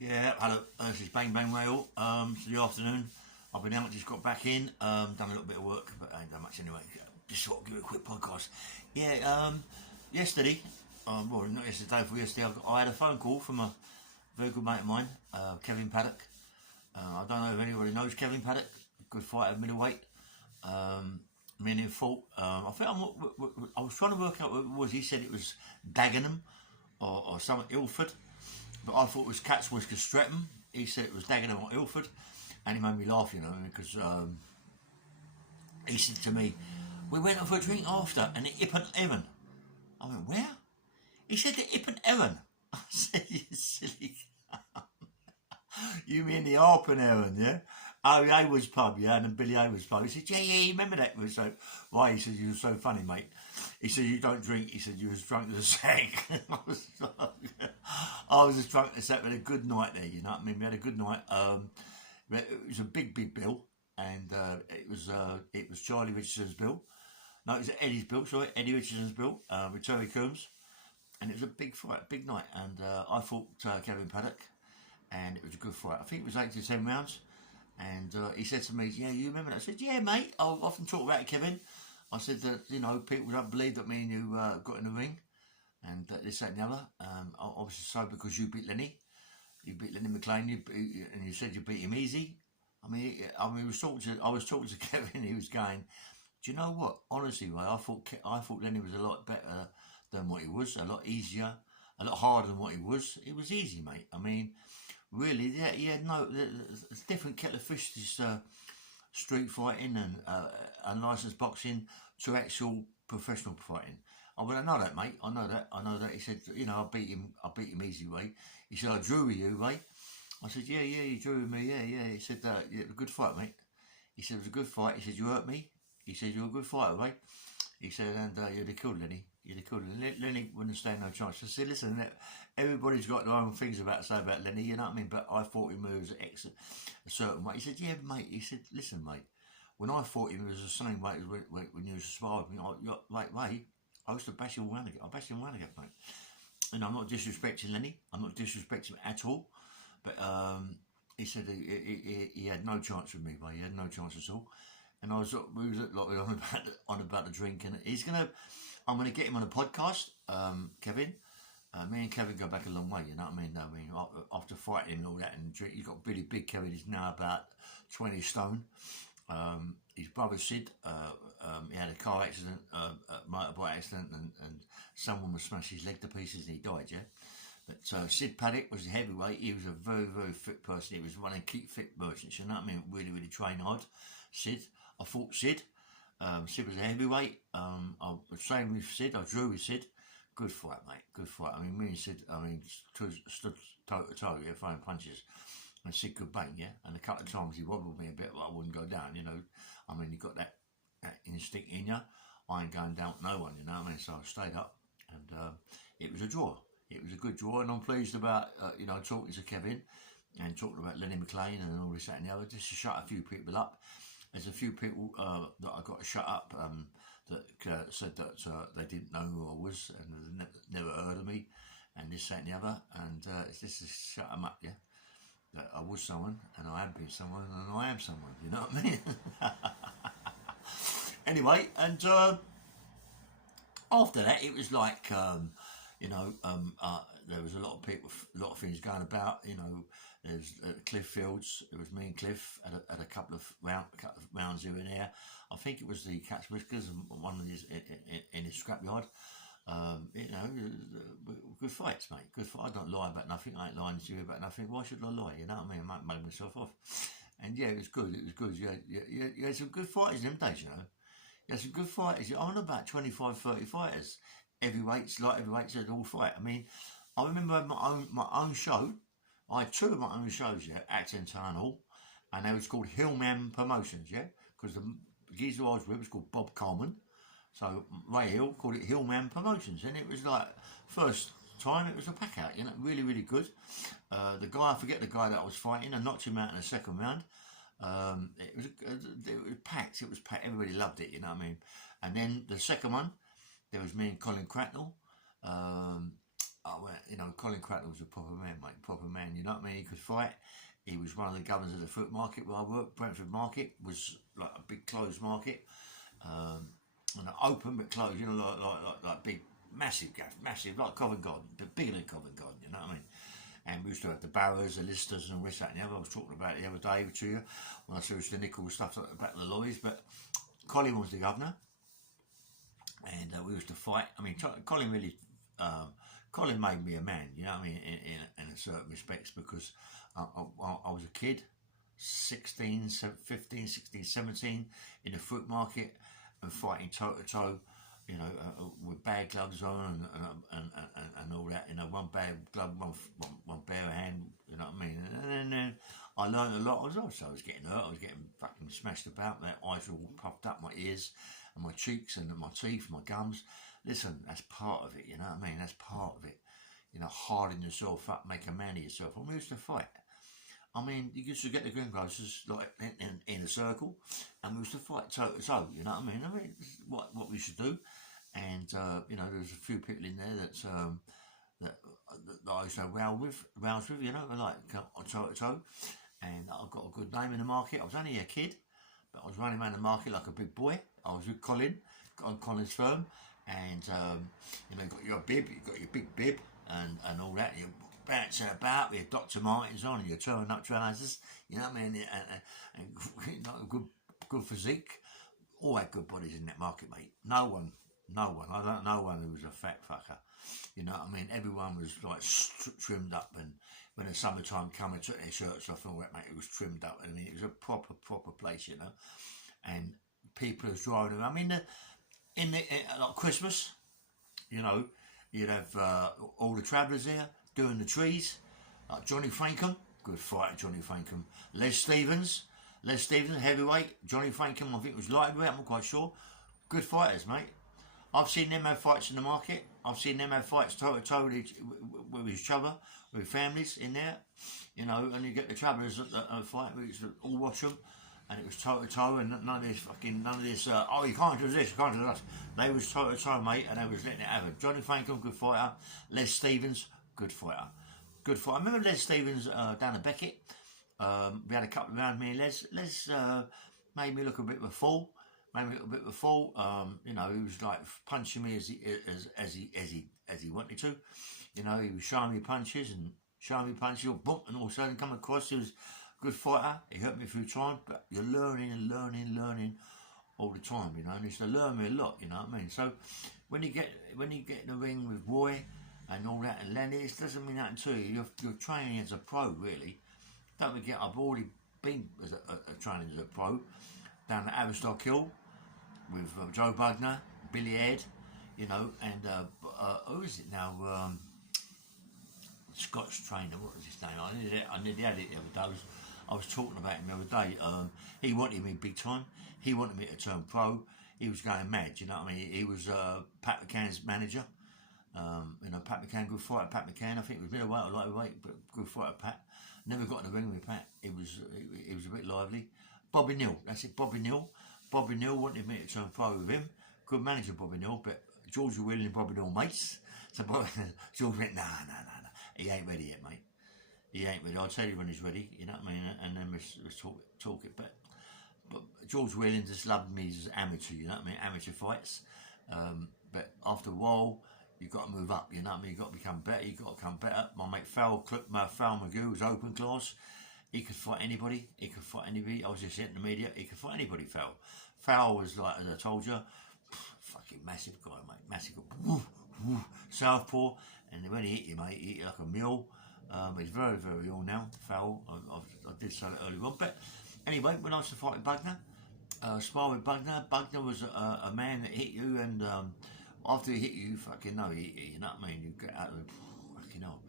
Yeah, hello. This is Bang Bang Rail. It's the afternoon. I've been out, just got back in. Done a little bit of work, but I ain't done much anyway. Just sort of give it a quick podcast. Yeah. Yesterday, well, not yesterday, for yesterday, I had a phone call from a very good mate of mine, Kevin Paddock. I don't know if anybody knows Kevin Paddock. Good fighter, middleweight. Me and him fought. I think I was trying to work out what it was. He said it was Dagenham or some Ilford. But I thought it was Cat's Whisker Streatham. He said it was Dagenham or Ilford, and he made me laugh, because he said to me, "We went off for a drink after, and at Ip and Evan." I went, "Where?" He said the Ip and Evan. I said, "You silly." You mean the Harp and Evan, yeah? Oh, Hayward's pub, yeah, and the Billy Hayward's pub. He said, yeah, you remember that? We so, why? He said, you were so funny, mate. He said, you don't drink. He said, you was drunk as a sack. I was just drunk as a sack. We had a good night there, you know what I mean? We had a good night. It was a big bill, and it was Charlie Richardson's bill. No, it was Eddie's bill, sorry, Eddie Richardson's bill, with Terry Coombs. And it was a big fight, big night. And I fought Kevin Paddock, and it was a good fight. I think it was 8 to 10 rounds. And he said to me, yeah, you remember that? I said, yeah, mate, I'll often talk about it, Kevin. I said that, people don't believe that me and you got in the ring, and that this, that, and the other. Obviously so, because you beat Lenny. You beat Lenny McLean, and you said you beat him easy. I mean, I was talking to Kevin. He was going, do you know what? Honestly, Ray, I thought Lenny was a lot better than what he was, a lot easier, a lot harder than what he was. It was easy, mate. I mean, really, yeah, no, it's a different kettle of fish. This street fighting and unlicensed boxing to actual professional fighting. I went, I know that, mate. I know that. He said, I beat him easy, Ray. He said, I drew with you, Ray. I said, yeah, you drew with me, yeah. He said, yeah, it was a good fight, mate. He said, it was a good fight. He said, you hurt me. He said, you're a good fighter, Ray. He said, and you'd have killed Lenny. You'd have killed Lenny. Lenny wouldn't stand no chance. I said, listen, everybody's got their own things to say about Lenny, you know what I mean? But I thought he moves a certain way. He said, yeah, mate. He said, listen, mate, when I fought him, it was the same way as when you was sparring me. Like, Ray, I used to bash him around again. I bashed him around again, mate. And I'm not disrespecting Lenny. I'm not disrespecting him at all. But he said he had no chance with me, mate. He had no chance at all. And we was on about the drink, and I'm gonna get him on a podcast, Kevin. Me and Kevin go back a long way, you know what I mean? After fighting and all that, and drink, he's got really big. Kevin is now about 20 stone. His brother Sid, he had a car accident, a motorbike accident, and someone was smashed his leg to pieces, and he died. Yeah. But Sid Paddock was a heavyweight. He was a very, very fit person. He was one of the keep fit merchants, you know what I mean? Really, really train hard. Sid. I fought Sid. Sid was a heavyweight. I was training with Sid. I drew with Sid. Good fight, mate. Good fight. I mean, me and Sid, stood toe to toe, yeah, throwing punches. And Sid could bang, yeah. And a couple of times he wobbled me a bit, but I wouldn't go down, you know. I mean, you got that instinct in you. I ain't going down with no one, you know what I mean? So I stayed up, and it was a draw. It was a good draw, and I'm pleased about, talking to Kevin and talking about Lenny McLean and all this, that, and the other, just to shut a few people up. There's a few people that I got to shut up that said that they didn't know who I was and never heard of me, and this, that, and the other. And it's just to shut them up, yeah. That I was someone, and I have been someone, and I am someone. You know what I mean? Anyway, and after that, it was like, there was a lot of people, a lot of things going about. There's Cliff Fields. It was me and Cliff at a couple of rounds here and there. I think it was the Cat's Whiskers and one of these in his scrapyard. Good fights, mate. Good fight. I don't lie about nothing. I ain't lying to you about nothing. Why should I lie? You know what I mean? I might make myself off. And yeah, it was good. It was good. You had some good fighters in them days, you know. You had some good fighters. You're on about 25, 30 fighters. Heavyweights, light heavyweights, they'd all fight. I mean, I remember my own show. I had two of my own shows, yeah, at Town Hall, and they was called Hillman Promotions, yeah, because the geezer I was with was called Bob Coleman, so Ray Hill called it Hillman Promotions, and it was like, first time it was a pack out, you know, really, really good. I forget the guy that I was fighting, I knocked him out in the second round. It was packed, everybody loved it, you know what I mean. And then the second one, there was me and Colin Cracknell. Colin Cracknell was a proper man, mate, proper man. know what I mean? He could fight. He was one of the governors of the fruit market where I worked. Brentford Market was like a big closed market, and open but closed. You know, like big, massive gaff, massive like Covent Garden, but bigger than Covent Garden. You know what I mean? And we used to have the Barrows, the Listers, and all this, that, and the other. I was talking about it the other day to you when I saw the nickel stuff like the back of the lorries. But Colin was the governor, and we used to fight. I mean, Colin really, Colin made me a man. You know what I mean? In certain respects, because I was a kid, 16, 15, 16, 17, in the fruit market and fighting toe to toe. You know, with bad gloves on and all that. You know, one bad glove, one bare hand. You know what I mean? And then I learned a lot as well. So I was getting hurt. I was getting fucking smashed about. My eyes were all puffed up, my ears and my cheeks and my teeth, my gums. Listen, that's part of it. You know what I mean? That's part of it. You know, harden yourself up, make a man of yourself. And we used to fight. I mean, you used to get the greengrocers like in a circle, and we used to fight toe to toe. You know what I mean? What we should do, and you know, there's a few people in there that I used to rouse with. You know, like toe to toe, and I got a good name in the market. I was only a kid, but I was running around the market like a big boy. I was with Colin, got on Colin's firm, and you know, you got your bib, you got your big bib, and all that. You bouncing about with Dr. Martens on and your turning up trousers, you know what I mean, and you know, good physique, all had good bodies in that market, mate. No one, I don't know one who was a fat fucker, you know what I mean. Everyone was like trimmed up, and when the summertime came and took their shirts off and all that, mate, it was trimmed up. I mean, it was a proper place, you know, and people was driving around. I mean, like Christmas, you know, you'd have all the travellers there doing the trees, like Johnny Frankham, good fighter, Johnny Frankham. Les Stevens, heavyweight. Johnny Frankham, I think was lightweight, I'm not quite sure. Good fighters, mate. I've seen them have fights in the market. I've seen them have fights toe to toe with each other, with families in there, you know, and you get the travellers that fight, we used to all watch them, and it was toe to toe, and none of this, oh, you can't do this, you can't do that. They was toe to toe, mate, and they was letting it happen. Johnny Frankham, good fighter. Les Stevens, good fighter. I remember Les Stevens down at Beckett. We had a couple of rounds, me and Les. Les made me look a bit of a fool. You know, he was like punching me as he wanted to. You know, he was showing me punches, or boom, and all of a sudden come across. He was a good fighter. He hurt me a few times, but you're learning all the time. You know, and he used to learn me a lot. You know what I mean? So when you get in the ring with Roy and all that, and Lenny, it doesn't mean nothing to you. You're training as a pro, really. Don't forget, I've already been as a training as a pro down at Averstock Hill with Joe Bugner, Billy Ed, you know, and who is it now? Scott's trainer, what was his name? I nearly had it the other day. I was talking about him the other day. He wanted me big time. He wanted me to turn pro. He was going mad, you know what I mean? He was Pat McCann's manager. You know, Pat McCann, good fighter. Pat McCann, I think it was middleweight or lightweight, but good fighter, Pat. Never got in the ring with Pat. It was a bit lively. Bobby Neal, that's it, Bobby Neal. Bobby Neal wanted me to turn pro with him. Good manager, Bobby Neal, but George Will and Bobby Neal mates. So George went, nah. He ain't ready yet, mate. He ain't ready. I'll tell you when he's ready, you know what I mean? And then let's talk it. But George Whelan just loved me as an amateur, you know what I mean? Amateur fights. But after a while, you've got to move up, you know what I mean? You've got to become better, you've got to become better. My mate Farrell Magoo was open class. He could fight anybody. I was just in the media. He could fight anybody, Farrell. Farrell was like, as I told you, fucking massive guy, mate. Massive guy. Southpaw. And when he hit you, mate, he hit you like a mule. He's very, very ill now, Farrell. I did say that earlier on. But anyway, when I was to fight with Bugner, spar with Bugner was a man that hit you, and after he hit you, fucking no, you know what I mean? You get out of the fucking hell.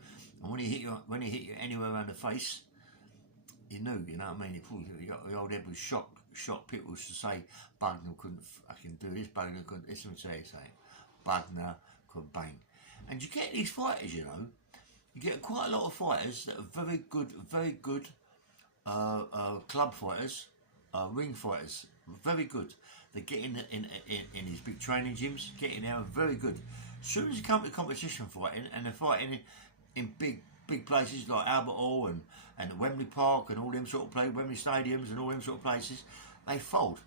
And when he hit you anywhere around the face, you knew, you know what I mean? The old Edward shot people to say Bugner couldn't fucking do this, Bugner couldn't. Listen to say Bugner could bang. And you get these fighters, you know, you get quite a lot of fighters that are very good club fighters, ring fighters, very good. They get in these big training gyms, get in there, very good. As soon as you come to competition fighting, and they're fighting in big big places like Albert Hall and Wembley Park and all them sort of places, Wembley Stadiums and all them sort of places, they fold.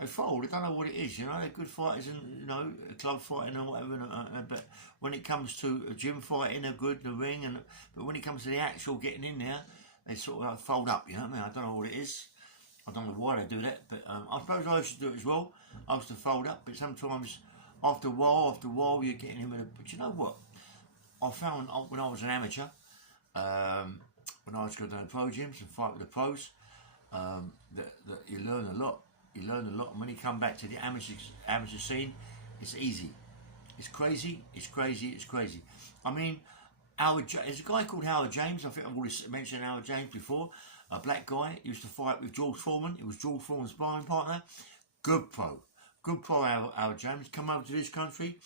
They fold. They don't know what it is, you know. They're good fighters and, you know, club fighting and whatever. But when it comes to a gym fighting, they're good, the ring. But when it comes to the actual getting in there, they sort of like fold up, you know what I mean? I don't know what it is. I don't know why they do that. But I suppose I used to do it as well. I used to fold up. But sometimes, after a while, you're getting in with it. But you know what? I found when I was an amateur, when I was going down to pro gyms and fight with the pros, that you learn a lot. You learn a lot, and when you come back to the amateur scene, it's easy. It's crazy. I mean, there's a guy called Howard James. I think I've already mentioned Howard James before. A black guy. He used to fight with George Foreman. He was George Foreman's sparring partner. Good pro. Howard James. Come over to this country.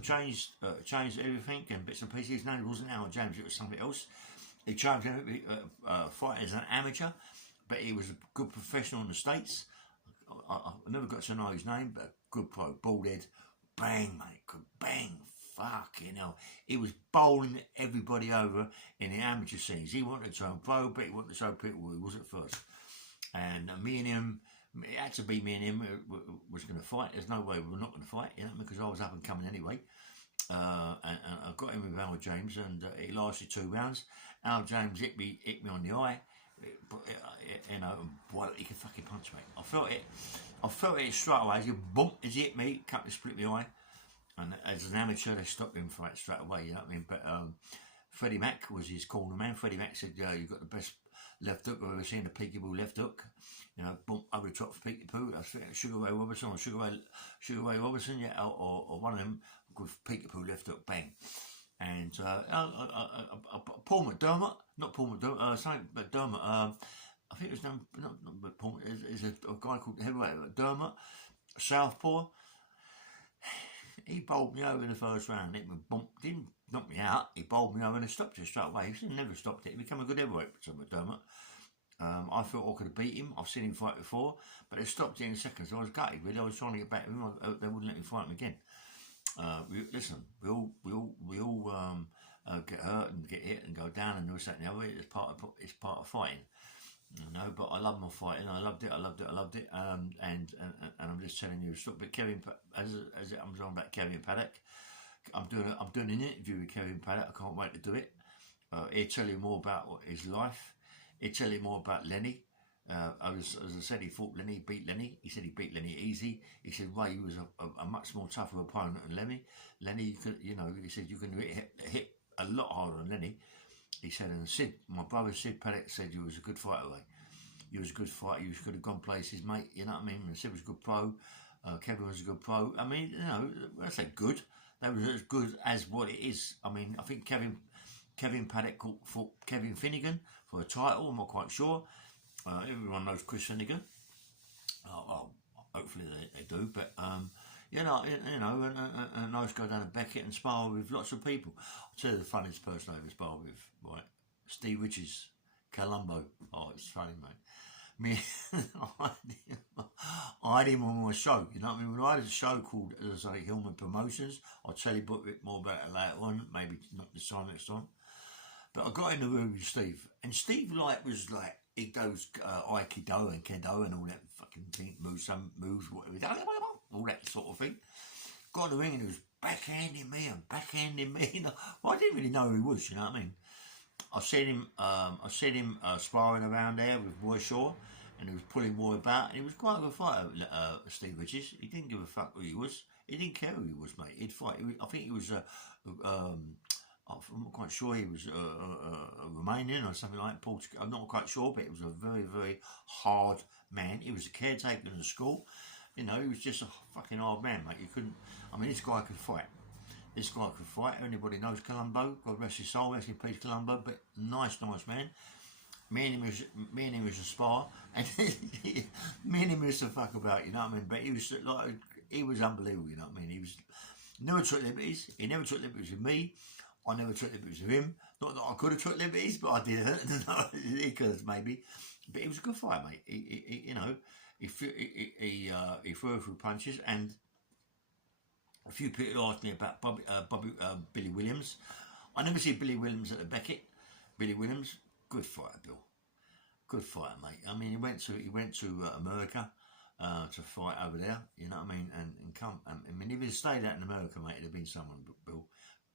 Changed everything and bits and pieces. His name wasn't Howard James. It was something else. He changed fight as an amateur, but he was a good professional in the States. I never got to know his name, but good pro, bald head, bang, mate, good bang, fucking hell. He was bowling everybody over in the amateur scenes. He wanted to turn pro, but he wanted to show people who he was at first. And me and him, it had to be me and him was going to fight. There's no way we were not going to fight, you know, because I was up and coming anyway. And I got him with Howard James, and it lasted 2 rounds. Howard James hit me on the eye. You know, boy, he could fucking punch me. I felt it straight away. As he hit me, cut me, split my eye. And as an amateur, they stopped him from that straight away. You know what I mean? But Freddie Mac was his corner man. Freddie Mac said, "You've got the best left hook I've ever seen. The peekaboo left hook. You know, bump over the top for peekaboo. I think Sugar Ray Robinson or Sugar Ray Robinson, yeah, or one of them with peekaboo left hook, bang." And Paul McDermott, not Paul McDermott, something McDermott. I think it was not Paul. Is a guy called Heavyweight McDermott, Southpaw. He bowled me over in the first round. It didn't knock me out. He bowled me over and stopped it straight away. He never stopped it. He became a good heavyweight to McDermott. I thought I could have beat him. I've seen him fight before, but they stopped it in seconds. So I was gutted. Really, I was trying to get back at him. They wouldn't let me fight him again. We all get hurt and get hit and go down and this, that, and the other. It's part of fighting, you know. But I love my fighting. I loved it. And I'm just telling you a story. But Kevin, as it comes on about Kevin Paddock, I'm doing an interview with Kevin Paddock. I can't wait to do it. He'll tell you more about his life. He'll tell you more about Lenny. As I said, he fought Lenny, beat Lenny. He said he beat Lenny easy. He said Ray was a much more tougher opponent than Lenny. Lenny, he said you can hit a lot harder than Lenny. He said, and Sid, my brother Sid Paddock said you was a good fighter, Ray. You was a good fighter. You could have gone places, mate. You know what I mean? And Sid was a good pro. Kevin was a good pro. I mean, you know, I say good. They were as good as what it is. I mean, I think Kevin Paddock fought Kevin Finnegan for a title. I'm not quite sure. Everyone knows Chris Finnegan. Hopefully they do. But and I used to go down to Beckett and spar with lots of people. I'll tell you the funniest person I ever sparred with, right? Steve Richards, Colombo. Oh, it's funny, mate. I had him on my show. You know what I mean? When I had a show called, as I say, Hillman Promotions, I'll tell you a bit more about it later on. Maybe not this time, next time. But I got in the room with Steve, and Steve was like. He goes Aikido and Kendo and all that fucking thing, moves, whatever, all that sort of thing. Got in the ring and he was backhanding me. You know, well, I didn't really know who he was, you know what I mean? I seen him sparring around there with Roy Shaw, and he was pulling Roy about, and he was quite a good fighter, Steve Richards. He didn't give a fuck who he was. He didn't care who he was, mate. He'd fight. I think he was I'm not quite sure he was a Romanian or something like Portugal. I'm not quite sure, but he was a very, very hard man. He was a caretaker in the school. You know, he was just a fucking hard man, mate. You couldn't. I mean, this guy could fight. Anybody knows Colombo. God rest his soul. Rest in peace, Colombo. But nice man. Me and him was a spar, and me and him used to fuck about. You know what I mean? But he was unbelievable. You know what I mean? He was never took liberties. He never took liberties with me. I never took liberties with him. Not that I could have took liberties, but I didn't. He could have, maybe. But he was a good fight, mate. He threw a few punches, and a few people asked me about Billy Williams. I never see Billy Williams at the Beckett. Billy Williams, good fighter, Bill. Good fighter, mate. I mean, he went to America to fight over there. You know what I mean? And come. I mean, if he'd stayed out in America, mate, it'd have been someone. Bill,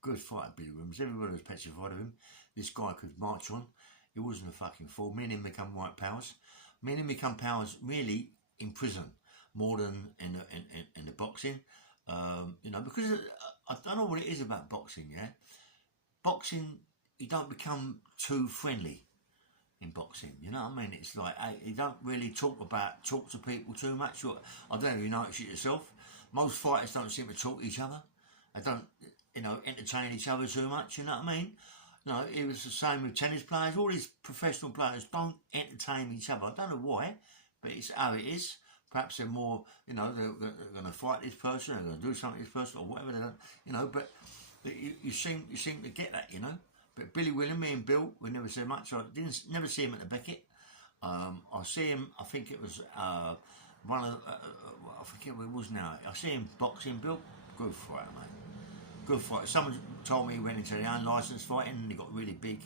good fighter, Billy Williams. Everybody was petrified of him. This guy could march on. He wasn't a fucking fool. Me and him become white powers. Me and him become powers really in prison more than in the boxing. You know, because I don't know what it is about boxing. Yeah, boxing, you don't become too friendly in boxing. You know what I mean? It's like you don't really talk to people too much. I don't know if you notice it yourself. Most fighters don't seem to talk to each other. They don't, you know, entertain each other too much. You know what I mean? No, it was the same with tennis players. All these professional players don't entertain each other. I don't know why, but it's how it is. Perhaps they're more, you know, they're going to fight this person, they're going to do something to this person, or whatever. They don't, you know, but you seem to get that, you know. But Billy Williams, me and Bill, we never said much. I never see him at the Beckett. I see him. I think it was one of. I forget what it was now. I see him boxing. Bill, good fighter, mate. Good fight. Someone told me he went into the unlicensed fighting and he got really big.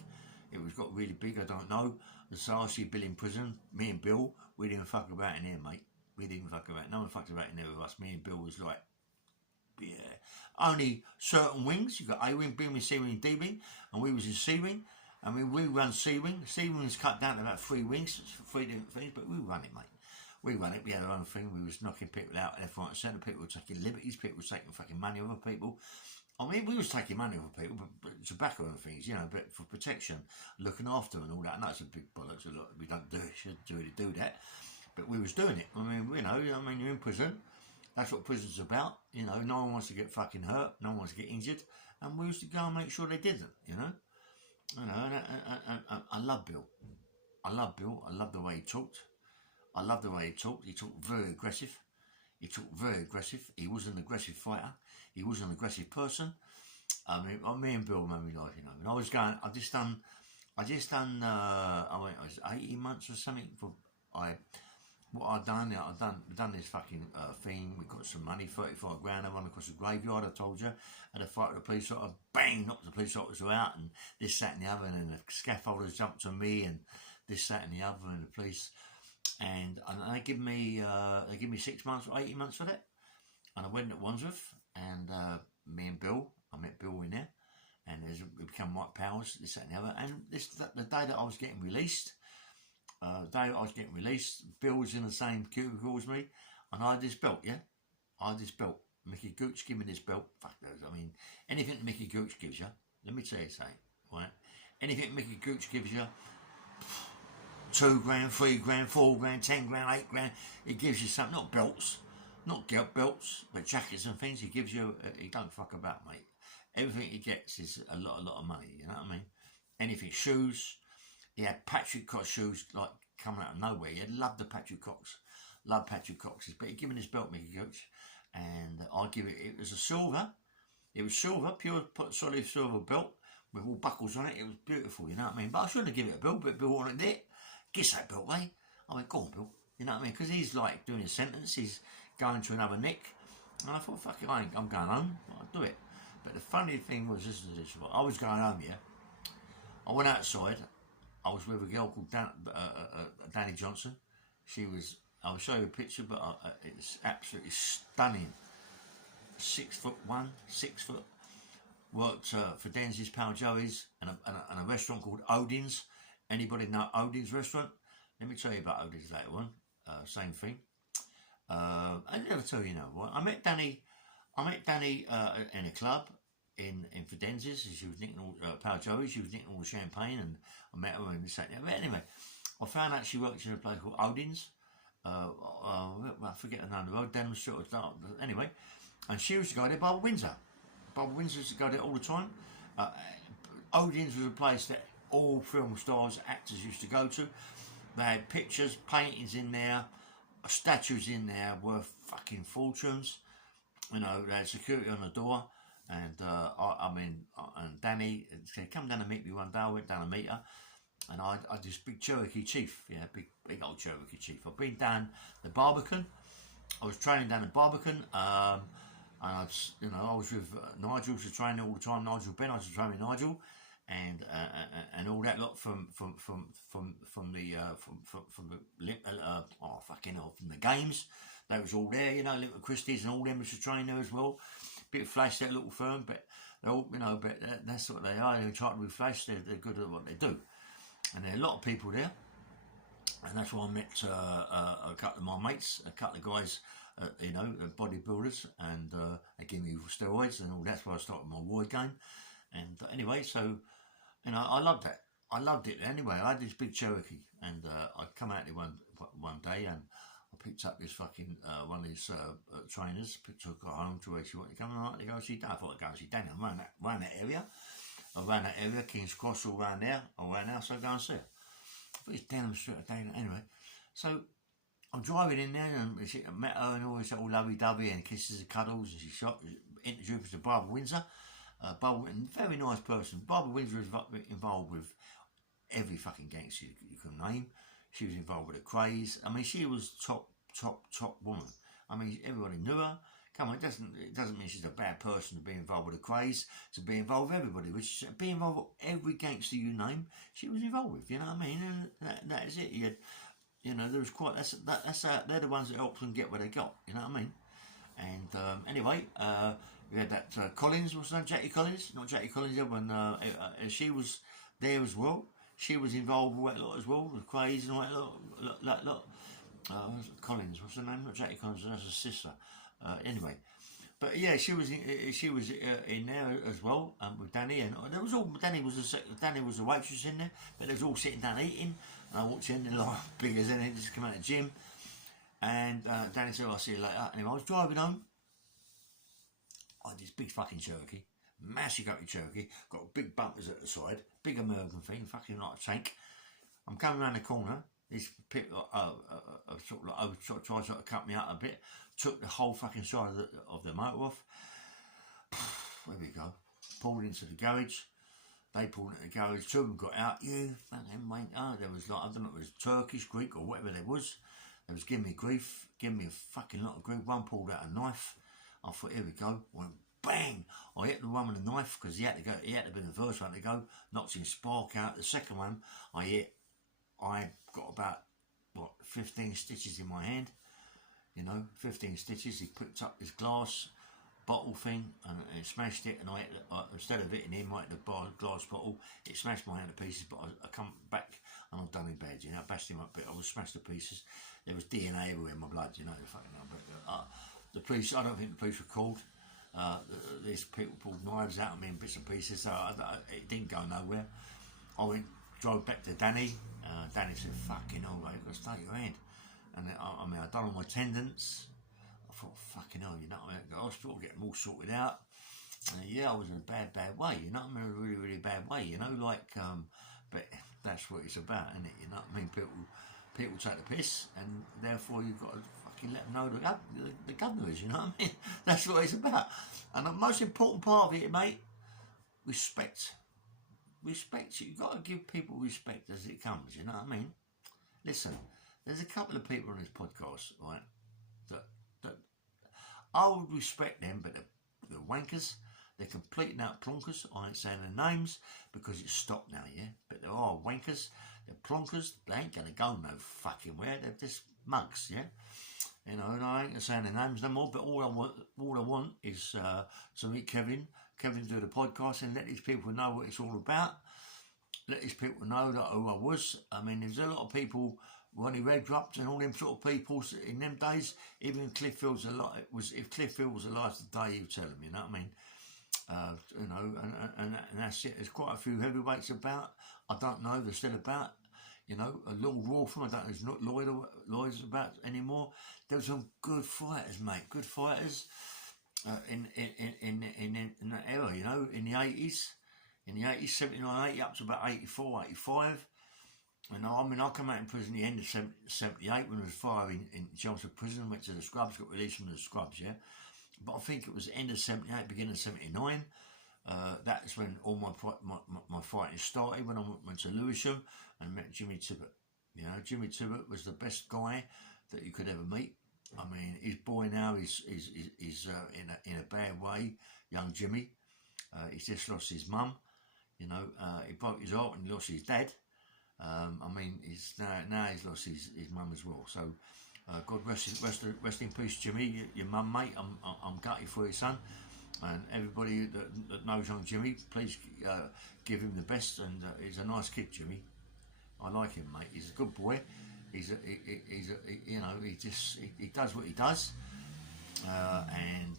It was got really big, I don't know. So I see Bill in prison. Me and Bill, we didn't fuck about in here, mate. We didn't fuck about. No one fucked about in there with us. Me and Bill was like, yeah. Only certain wings. You got A wing, B wing, C wing, D wing, and we was in C wing. I mean, we run C wing. C wing was cut down to about 3 wings, 3 different things, but we run it, mate. We run it. We had our own thing. We was knocking people out left, right, and centre. People were taking liberties. People were taking fucking money off of people. I mean, we was taking money off of people, but tobacco and things, you know, but for protection, looking after them and all that. And that's a big bollocks. A lot we don't do it. Should really do that, but we was doing it. I mean, you know, you're in prison. That's what prison's about. You know, no one wants to get fucking hurt. No one wants to get injured, and we used to go and make sure they didn't. You know, and I love Bill. I love Bill. I love the way he talked. I love the way he talked. He talked very aggressive. He talked very aggressive. He was an aggressive fighter. He was an aggressive person. I mean, me and Bill made me like, you know. And I was going. I was 18 months or something for what I'd done. I'd done this fucking thing. We got some money, 35 grand. I run across the graveyard. I told you. Had a fight with the police officer. Bang! Knocked the police officer out, and this, that, and the other. And then the scaffolders jumped on me, and this, that, and the other, and the police. And they give me 6 months or 18 months for that. And I went to Wandsworth, and me and Bill, I met Bill in there, and we become white powers, this, that, and the other. And the day that I was getting released, Bill was in the same cubicle as me, and I had this belt, yeah? I had this belt. Mickey Gooch gave me this belt. Fuck those. I mean, anything that Mickey Gooch gives you, let me tell you something, right? Anything Mickey Gooch gives you, 2 grand, 3 grand, 4 grand, 10 grand, 8 grand. He gives you something, not belts, but jackets and things. He gives you, he don't fuck about, mate. Everything he gets is a lot of money, you know what I mean? Anything, shoes. He had Patrick Cox shoes, like, coming out of nowhere. He loved the Patrick Cox. Loved Patrick Cox's. But he'd given this belt, Mickey Gooch, and I'd give it, it was a silver. It was silver, pure solid silver belt with all buckles on it. It was beautiful, you know what I mean? But I shouldn't have given it a Bill, but Bill wanted it. Guess that Bill, eh? I went, go on, Bill. You know what I mean? Because he's like doing a sentence, he's going to another nick. And I thought, fuck it, I'm going home. I'll do it. But the funny thing was, this. I was going home, yeah. I went outside. I was with a girl called Danny Johnson. I'll show you a picture, but it's absolutely stunning. 6'1", 6 foot. Worked for Denzi's, Pal Joey's, and a restaurant called Odin's. Anybody know Odin's restaurant? Let me tell you about Odin's later on. Same thing. I never tell you what. I met Danny in a club in Fidenz's. She was nicking all Pal Joey. She was nicking all the champagne, and I met her and this, that, and that. But anyway, I found out she worked in a place called Odin's. I forget the name of the road. Denham Street. Anyway, and she used to go there. Barbara Windsor. Barbara Windsor used to go there all the time. Odin's was a place that all film stars, actors used to go to. They had pictures, paintings in there, statues in there worth fucking fortunes. You know, they had security on the door, and and Danny said, "Come down and meet me one day." I went down to meet her, and I had this big Cherokee Chief, big old Cherokee Chief. I've been down the Barbican. I was training down the Barbican. And I was with Nigel to train all the time. Nigel Ben, I was training Nigel, and all that lot from the games. They was all there, Little Christie's and all them was to train there as well. Bit of Flash, that little firm, but they all, but that's what they are. They try to be Flash. They're good at what they do, and there are a lot of people there. And that's where I met a couple of my mates, a couple of guys, bodybuilders, and they gave me steroids and all. That's where I started my Roy game. And anyway, so I loved that. I loved it. Anyway, I had this big Cherokee, and I come out there one day, and I picked up this fucking one of these trainers. Took her home to where she wanted to come. And I go see Dad. I thought I'd go and see Daniel. I ran that area. King's Cross, all around there. So I go and see her. But it's down the street anyway. So I'm driving in there and I met her and all this all lovey-dovey and kisses and cuddles, and she introduced me to Barbara Windsor. Barbara, very nice person. Barbara Windsor is involved with every fucking gangster you can name. She was involved with the Craze. I mean, she was top woman. I mean, everybody knew her. Come on, it doesn't mean she's a bad person to be involved with the Craze, to be involved with everybody, which be involved with every gangster you name, she was involved with, you know what I mean? And that is it. There was quite, they're the ones that helped them get where they got, you know what I mean? And anyway, we had that Collins, what's her name? Jackie Collins? Not Jackie Collins, she was there as well. She was involved with that lot as well, with Craze and all that lot. Collins, what's her name? Not Jackie Collins, that's her sister. Anyway, but yeah, she was in there as well with Danny, and there was all Danny was a waitress in there, but they was all sitting down eating. And I walked in, like big as anything, just come out of the gym, and Danny said, "I'll see you later." Anyway, I was driving home. I had this big fucking Cherokee, massive fucking Cherokee, got big bumpers at the side, big American thing, fucking like a tank. I'm coming around the corner. This people tried to cut me out a bit. Took the whole fucking side of the motor off. There we go. Pulled into the garage. They pulled into the garage. Two of them got out. You fucking wanker. There was I don't know, it was Turkish, Greek, or whatever there was. They was giving me grief, giving me a fucking lot of grief. One pulled out a knife. I thought, here we go. Went bang. I hit the one with the knife because he had to go. He had to be the first one to go. Knocked his spark out. The second one, I got about 15 stitches in my hand. 15 stitches. He picked up this glass bottle thing and smashed it, and instead of hitting him like the glass bottle, it smashed my hand to pieces. But I come back and I've done him bad. I bashed him up a bit. I was smashed to pieces. There was DNA everywhere in my blood. The police. I don't think the police were called. These people pulled knives out of me in bits and pieces, so it didn't go nowhere. I drove back to Danny. Danny said, "Fucking hell, mate, you've got to stay your hand." And I'd done all my tendons. I thought, fucking hell, go to the hospital, get them all sorted out. And I was in a bad way, in a really, really bad way, but that's what it's about, isn't it? You know what I mean? People take the piss, and therefore you've got to fucking let them know the governor is, you know what I mean? That's what it's about. And the most important part of it, mate, respect. Respect. You've got to give people respect as it comes, you know what I mean? Listen, there's a couple of people on this podcast, right, that I would respect them, but they're wankers. They're complete and out plonkers. I ain't saying their names because it's stopped now, yeah? But there are wankers. They're plonkers. They ain't going to go no fucking where. They're just mugs, yeah? And I ain't saying their names no more, but all I want is to meet Kevin do the podcast and let these people know what it's all about. Let these people know that who I was. I mean, there's a lot of people, Ronnie Redrupt and all them sort of people in them days. Even Cliffield's alive. If Cliffield was alive today, you'd tell him. You know what I mean? And that's it. There's quite a few heavyweights about. I don't know. They're still about. Lord Rawford. I don't know. It's not Lloyd's about anymore. There were some good fighters, mate. Good fighters in that era. In the 80s. In the 80s, 79, 80, up to about 84, 85. And I come out in prison at the end of 78 when I was firing in Chelmsford prison, went to the scrubs, got released from the scrubs, yeah. But I think it was the end of 78, beginning of 79. That's when all my fighting started, when I went to Lewisham and met Jimmy Tippett. Jimmy Tippett was the best guy that you could ever meet. I mean, his boy now is in a bad way. Young Jimmy, he's just lost his mum. You know, he broke his heart and lost his dad. I mean, now he's lost his mum as well. So, God rest in peace, Jimmy, your mum, mate. I'm gutted for your son, and everybody that knows young Jimmy, please give him the best. And he's a nice kid, Jimmy. I like him, mate. He's a good boy. You know, he does what he does, and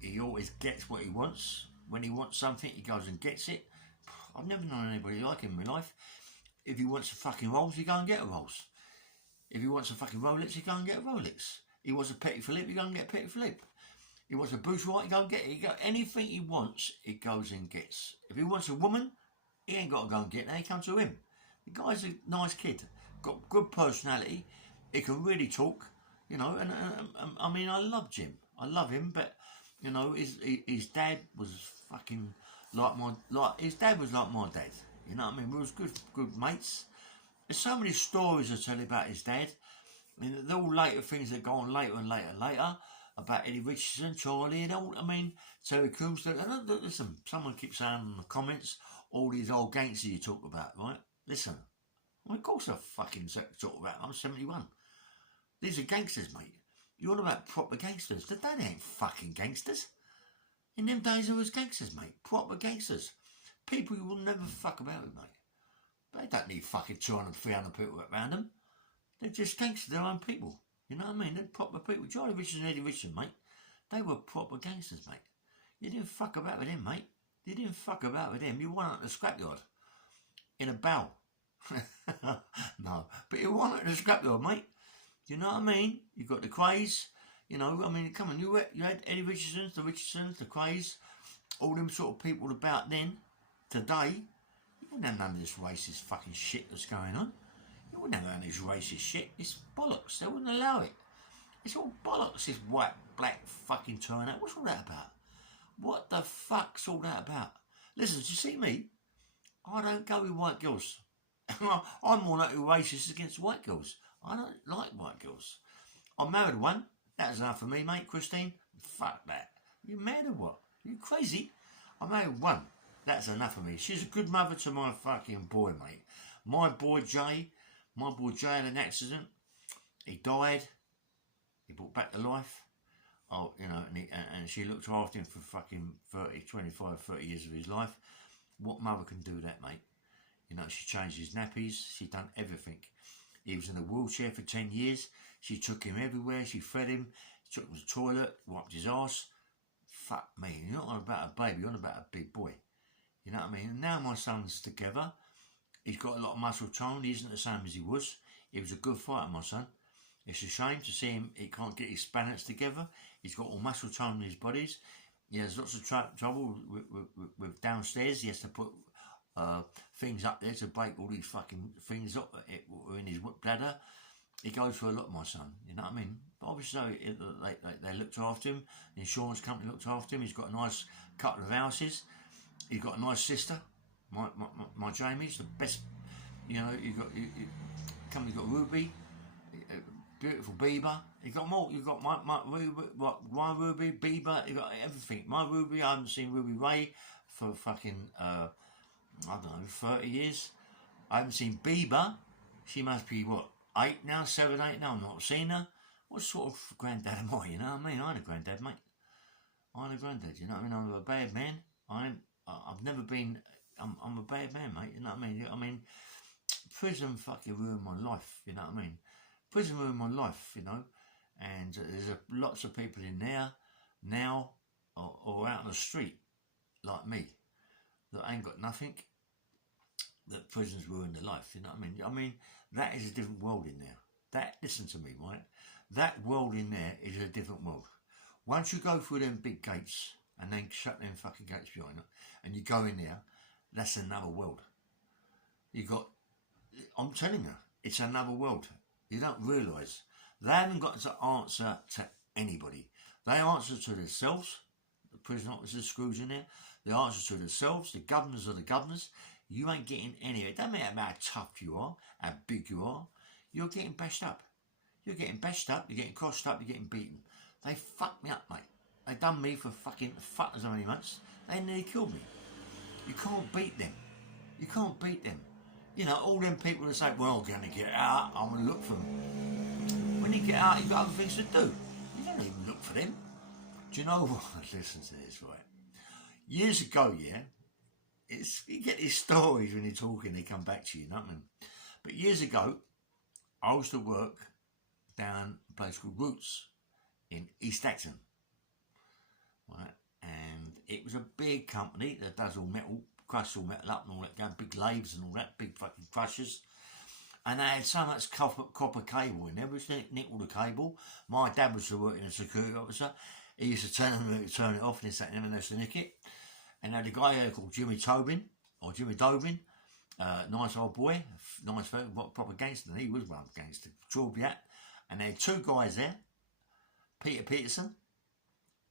he always gets what he wants. When he wants something, he goes and gets it. I've never known anybody like him in my life. If he wants a fucking Rolls, he go and get a Rolls. If he wants a fucking Rolex, he go and get a Rolex. He wants a Petit Philippe, he go and get a Petit Philippe. He wants a Bourgeois, he go and get it. Anything he wants, he goes and gets. If he wants a woman, he ain't got to go and get her, he comes to him. The guy's a nice kid, got good personality, he can really talk, you know, and I mean, I love Jim. I love him, but, you know, his dad was fucking his dad was like my dad. You know what I mean? We was good mates. There's so many stories I tell you about his dad. I mean, they're all later things that go on later and later about Eddie Richardson, Charlie, and all. I mean, Terry Crews. Listen, someone keeps saying in the comments, all these old gangsters you talk about, right? Listen, of course I fucking talk about them. I'm 71. These are gangsters, mate. You're all about proper gangsters. They ain't fucking gangsters. In them days, there was gangsters, mate. Proper gangsters. People you will never fuck about with, mate. They don't need fucking 200, 300 people around them. They're just gangsters, their own people. You know what I mean? They're proper people. Charlie Richardson and Eddie Richardson, mate. They were proper gangsters, mate. You didn't fuck about with them, mate. You didn't fuck about with them. You went out in the scrapyard. In a barrel. No. But you went out in the scrapyard, mate. You know what I mean? You got the Craze. You know, I mean, come on. You had Eddie Richardsons, the Richardsons, the Craze. All them sort of people about then. Today, you wouldn't have none of this racist fucking shit that's going on. You wouldn't have none of this racist shit. It's bollocks. They wouldn't allow it. It's all bollocks, this white, black fucking turnout. What's all that about? What the fuck's all that about? Listen, do you see me? I don't go with white girls. I'm more likely racist against white girls. I don't like white girls. I married one. That was enough for me, mate, Christine. Fuck that. You mad or what? You crazy? I married one. That's enough of me. She's a good mother to my fucking boy, mate. My boy Jay had an accident. He died. He brought back to life. Oh, you know, and she looked after him for fucking 30 years of his life. What mother can do that, mate? You know, she changed his nappies. She done everything. He was in a wheelchair for 10 years. She took him everywhere. She fed him. Took him to the toilet. Wiped his arse. Fuck me. You're not on about a baby. You're on about a big boy. You know what I mean? And now my son's together. He's got a lot of muscle tone. He isn't the same as he was. He was a good fighter, my son. It's a shame to see him. He can't get his spanners together. He's got all muscle tone in his bodies. He has lots of trouble with downstairs. He has to put things up there to break all these fucking things up in his bladder. He goes for a lot, my son. You know what I mean? But obviously, they looked after him. The insurance company looked after him. He's got a nice couple of houses. He's got a nice sister. My Jamie's the best. You know, you've got Ruby, beautiful Bieber. You got more. You got my Ruby, Bieber. You got everything. My Ruby. I haven't seen Ruby Ray for fucking I don't know, 30 years. I haven't seen Bieber. She must be what, 8 now, 7, 8 now. I've not seen her. What sort of granddad am I? You know what I mean? I ain't a granddad, mate. I ain't a granddad. You know what I mean? I'm a bad man. I've never been. I'm a bad man, mate. You know what I mean? I mean, prison fucking ruined my life. You know what I mean? Prison ruined my life. You know, and there's lots of people in there now or out on the street like me that ain't got nothing. That prison's ruined their life. You know what I mean? I mean, that is a different world in there. Listen to me, right? That world in there is a different world. Once you go through them big gates and then shut them fucking gates behind it, and you go in there, that's another world. I'm telling you, it's another world. You don't realise. They haven't got to answer to anybody. They answer to themselves. The prison officers, screws in there. They answer to themselves. The governors are the governors. You ain't getting any of it. It doesn't matter how tough you are, how big you are. You're getting bashed up. You're getting bashed up, you're getting crossed up, you're getting beaten. They fucked me up, mate. They done me for fucking fuck knows how many months. They nearly killed me. You can't beat them. You can't beat them. You know, all them people that say, well, I'm going to get out, I'm going to look for them. When you get out, you've got other things to do. You don't even look for them. Do you know what? Listen to this, right? Years ago, yeah, you get these stories when you're talking, they come back to you, you know what I mean? But years ago, I used to work down a place called Roots in East Acton, right? And it was a big company that does all metal, crushes all metal up and all that, going big lathes and all that, big fucking crushers. And they had so much copper cable in there, which they nicked all the cable. My dad was working as a security officer. He used to turn it off and they never used to nick it. And they had a guy here called Jimmy Tobin, or Jimmy Dobin, nice old boy, nice proper gangster. And he was one gangster, Trawlby hat. And they had two guys there, Peter Peterson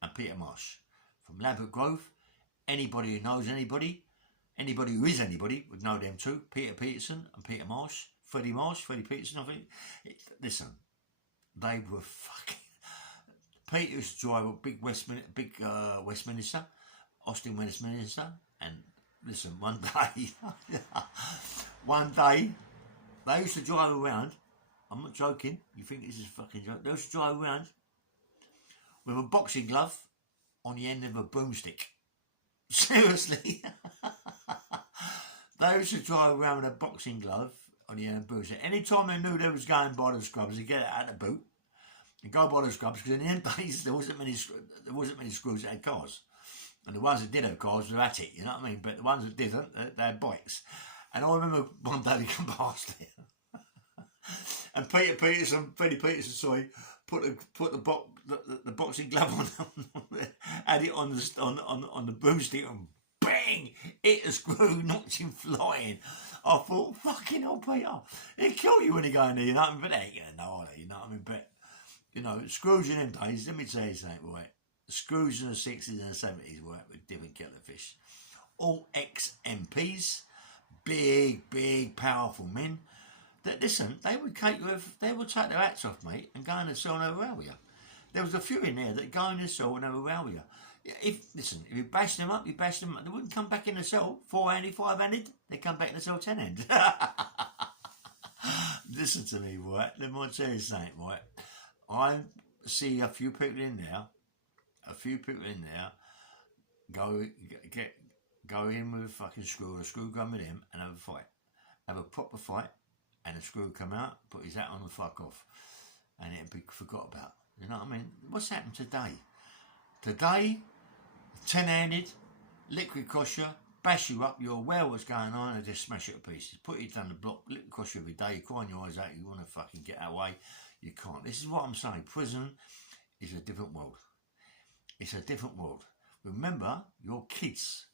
and Peter Marsh from Lambert Grove. Anybody who knows anybody who is anybody would know them two, Peter Peterson and Peter Marsh. Freddie Peterson, I think. Listen, they were fucking... Peter used to drive a big Westminster, Austin Westminster, and listen, one day, they used to drive around, I'm not joking, you think this is a fucking joke, they used to drive around with a boxing glove on the end of a broomstick. Seriously. They used to drive around with a boxing glove on the end of a broomstick. Anytime they knew they was going by the scrubs, they'd get it out of the boot and go by the scrubs, because in the end days there wasn't many screws that had cars. And the ones that did have cars were at it, you know what I mean? But the ones that didn't, they had bikes. And I remember one day we come past there. And Freddie Peterson, put the boxing glove on, had it on the broomstick and bang, hit a screw, knocked him flying. I thought, fucking hell, Peter, he'll kill you when you go in there, you know what I mean? But they ain't gonna know, are they, you know what I mean? But, you know, screws in them days, let me tell you something, right? Screws in the 60s and the 70s, right, with different kettle of fish. All ex-MPs, big, powerful men. That, listen, they would take their hats off, mate, and go in the cell and have a row with you. There was a few in there that go in the cell and have a row with you. If you bashed them up, They wouldn't come back in the cell 4-handed, 5-handed. They come back in the cell 10-handed. Listen to me, right? Let me tell you something, right? I see a few people in there go in with a fucking screw gun with him and have a fight. Have a proper fight, and the screw come out, put his hat on and fuck off. And it'd be forgot about. You know what I mean? What's happened today? Today, 10-handed, liquid cross you, bash you up, you're aware what's going on, and just smash it to pieces. Put it down the block, liquid cross you every day, you crying your eyes out, you want to fucking get that way, you can't. This is what I'm saying. Prison is a different world. It's a different world. Remember, your kids,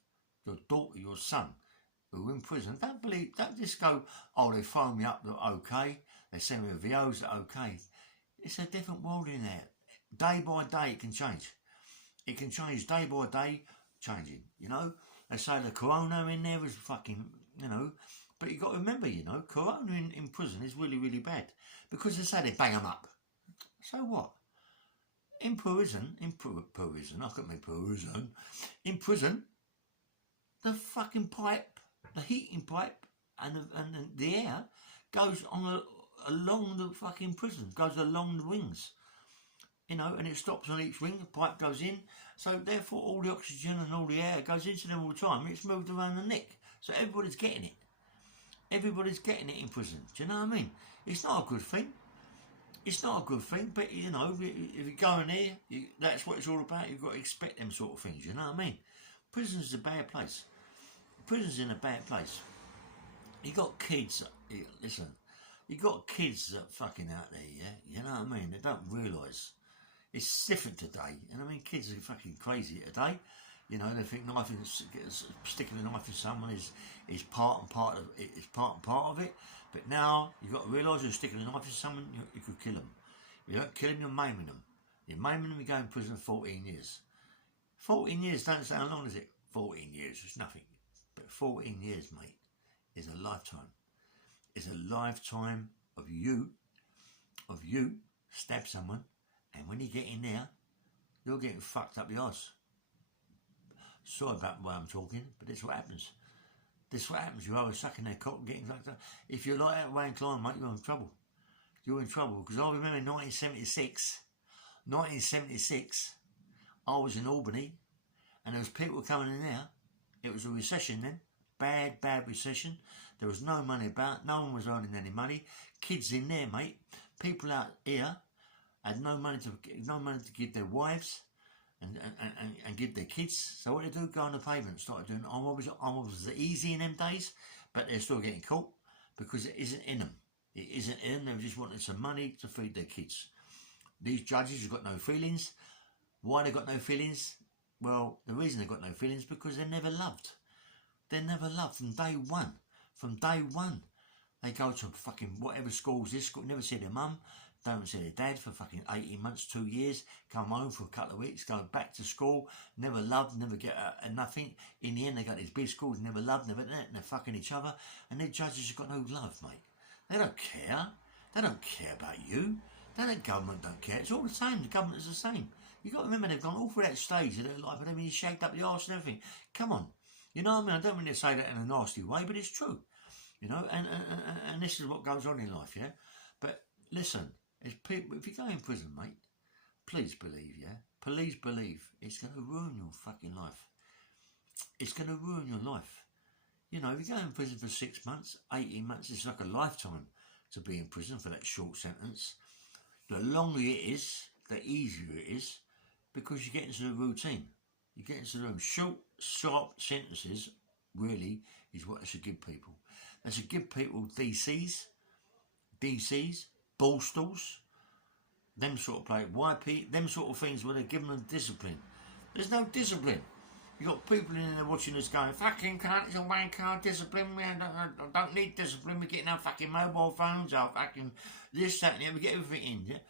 your daughter, your son, who are in prison, don't just go, oh, they phone me up, they're okay, they send me VOs, they're okay. It's a different world in there. Day by day, it can change. It can change day by day, changing, you know. They say the corona in there is fucking, you know, but you got to remember, you know, corona in prison is really, really bad, because they say they bang them up. So what? In prison, I couldn't mean prison. In prison, the fucking pipe, the heating pipe, and the air goes on along the fucking prison, goes along the wings, you know, and it stops on each wing. The pipe goes in, so therefore all the oxygen and all the air goes into them all the time. It's moved around the neck, so everybody's getting it. Everybody's getting it in prison. Do you know what I mean? It's not a good thing. It's not a good thing, but, you know, if you go in there, that's what it's all about. You've got to expect them sort of things, you know what I mean? Prison's a bad place. Prison's in a bad place. You got kids, listen, you got kids that fucking out there, yeah? You know what I mean? They don't realise. It's different today. And I mean, kids are fucking crazy today. You know, they think sticking a knife in someone is part and part of it. But now you've got to realise you're sticking a knife in someone, you could kill them. If you don't kill them, you're maiming them. You're maiming them, you go in prison 14 years. 14 years don't sound long, is it? 14 years is nothing. But 14 years, mate, is a lifetime. It's a lifetime of you stab someone, and when you get in there, you're getting fucked up the arse. Sorry about the way I'm talking, but that's what happens. This is what happens. You're either sucking their cock and getting fucked up. If you're like that way inclined, mate, you're in trouble. You're in trouble. Because I remember in 1976, I was in Albany, and there was people coming in there. It was a recession then. Bad recession. There was no money about. No one was earning any money. Kids in there, mate. People out here had no money to give their wives and give their kids. So what they do? Go on the pavement, start doing. I was easy in them days, but they're still getting caught because it isn't in them. It isn't in them. They just wanted some money to feed their kids. These judges have got no feelings. Why they got no feelings? Well, the reason they got no feelings is because they're never loved. They're never loved from day one. From day one. They go to fucking whatever schools, this school, never see their mum, don't see their dad for fucking 18 months, 2 years, come home for a couple of weeks, go back to school, never loved, never get nothing. In the end, they got these big schools, never loved, never that, and they're fucking each other, and their judges have got no love, mate. They don't care. They don't care about you. The government don't care. It's all the same. The government is the same. You've got to remember they've gone all through that stage of their life, but they've been shaken up the arse and everything. Come on. You know what I mean? I don't mean to say that in a nasty way, but it's true. You know, and this is what goes on in life, yeah? But listen, if you go in prison, mate, please believe, yeah? Please believe. It's going to ruin your fucking life. It's going to ruin your life. You know, if you go in prison for 6 months, 18 months, it's like a lifetime to be in prison for that short sentence. The longer it is, the easier it is, because you get into the routine. You get into the room. Short, sharp sentences, really, is what they should give people. They should give people DCs, ball stools, them sort of play, YP, them sort of things where they're giving them discipline. There's no discipline. You got people in there watching us going, fucking cunt, it's a wanker, discipline, I don't need discipline, we're getting our fucking mobile phones, our fucking this, that, and the other, we get everything in, yeah?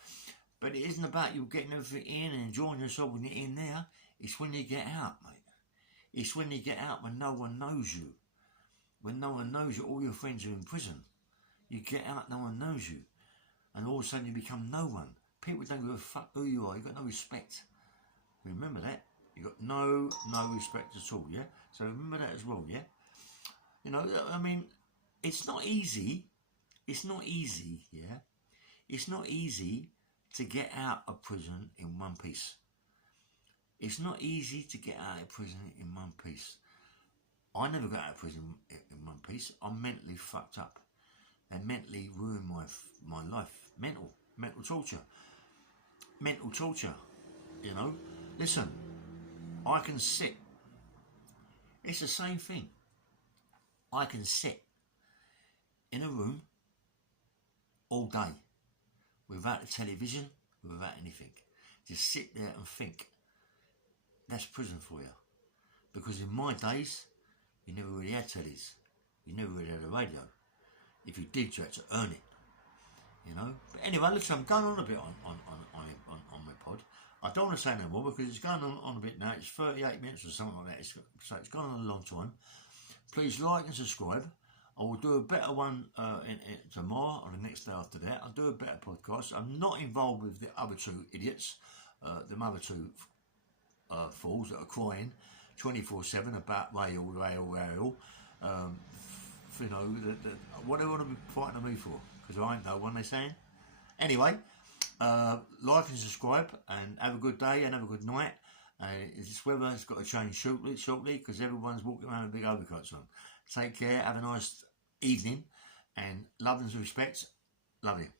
But it isn't about you getting everything in and enjoying yourself when you're in there. It's when you get out, mate. It's when you get out when no one knows you. When no one knows you, all your friends are in prison. You get out, no one knows you. And all of a sudden you become no one. People don't give a fuck who you are. You've got no respect. Remember that. You've got no respect at all, yeah? So remember that as well, yeah? You know, I mean, it's not easy. It's not easy, yeah? It's not easy to get out of prison in one piece. It's not easy to get out of prison in one piece. I never got out of prison in one piece. I'm mentally fucked up. They mentally ruined my life. Mental torture. Mental torture, you know. Listen, I can sit. It's the same thing. I can sit in a room all day without a television, without anything. Just sit there and think. That's prison for you. Because in my days, you never really had tellies. You never really had a radio. If you did, you had to earn it. You know? But anyway, listen, I'm going on a bit on my pod. I don't want to say no more because it's going on a bit now. It's 38 minutes or something like that. So it's gone on a long time. Please like and subscribe. I will do a better one tomorrow or the next day after that. I'll do a better podcast. I'm not involved with the other two idiots, the other two fools that are crying 24/7 about rail. You know, what do they want to be fighting on me for? Because I ain't no one, they're saying. Anyway, like and subscribe and have a good day and have a good night. This weather has got to change shortly because everyone's walking around with big overcoats on. Take care, have a nice evening and love and respect. Love you.